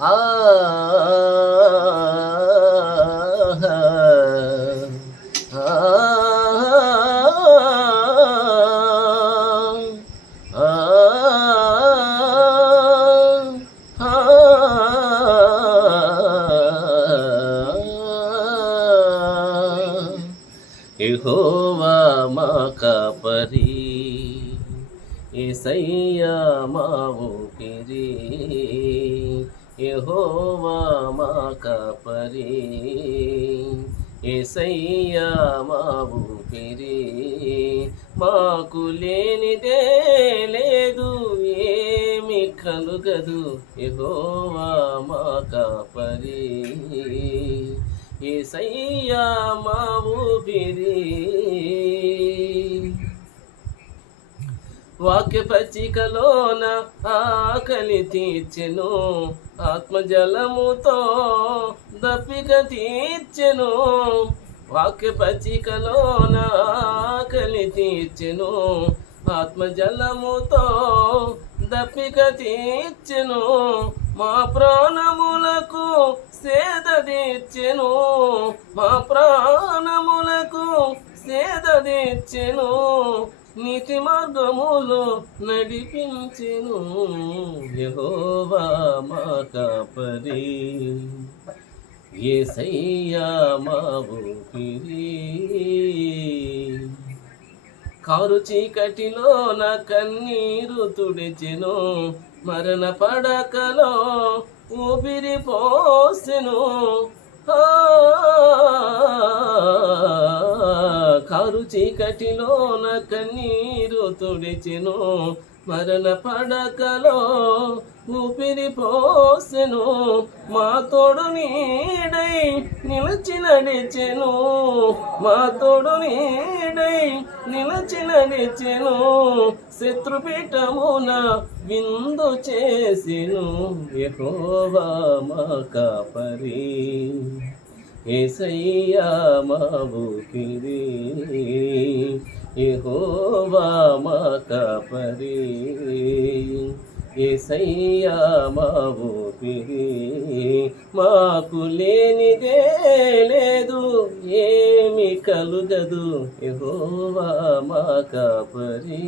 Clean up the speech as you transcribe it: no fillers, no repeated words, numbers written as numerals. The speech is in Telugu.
ఆ యెహోవా మా కాపరి, యేసయ్యా మా ఊపిరి. యెహోవా మా కాపరి, యేసయ్యా మా ఊపిరి. మాకు లేనిదే లేదు, ఏమి కలుగదు. యెహోవా మా కాపరి, యేసయ్యా మా ఊపిరి. వాక్య పచ్చికలోన ఆకలి తీర్చెను, ఆత్మజలముతో దప్పిక తీర్చెను. వాక్య పచ్చికలోన ఆకలి తీర్చెను, ఆత్మజలముతో దప్పిక తీర్చెను. మా ప్రాణములకు సేద తీర్చెను, మా ప్రాణములకు సేద తీర్చెను. నీతి మార్గములో నడిపించెను. యెహోవా మా కాపరి, యేసయ్యా మా ఊపిరి. కారు చీకటిలో నా కన్నీరు తుడిచెను, మరణ పడకలో ఊపిరి పోసెను. కారు చీకటిలో నా కన్నీరు తుడిచెను, మరణ పడకలో ఊపిరి పోసెను. మా తోడు నీడై నిలిచి నడిచెను, మా తోడు నీడై నిలిచి నడిచెను. శత్రుపీఠమున విందు చేసెను. యెహోవా మా కాపరి, యేసయ్యా మా ఊపిరి. యెహోవా మా కాపరి, యేసయ్యా మా ఊపిరి. మాకు లేనిదే లేదు, ఏమి కలుగదు. యెహోవా మా కాపరి.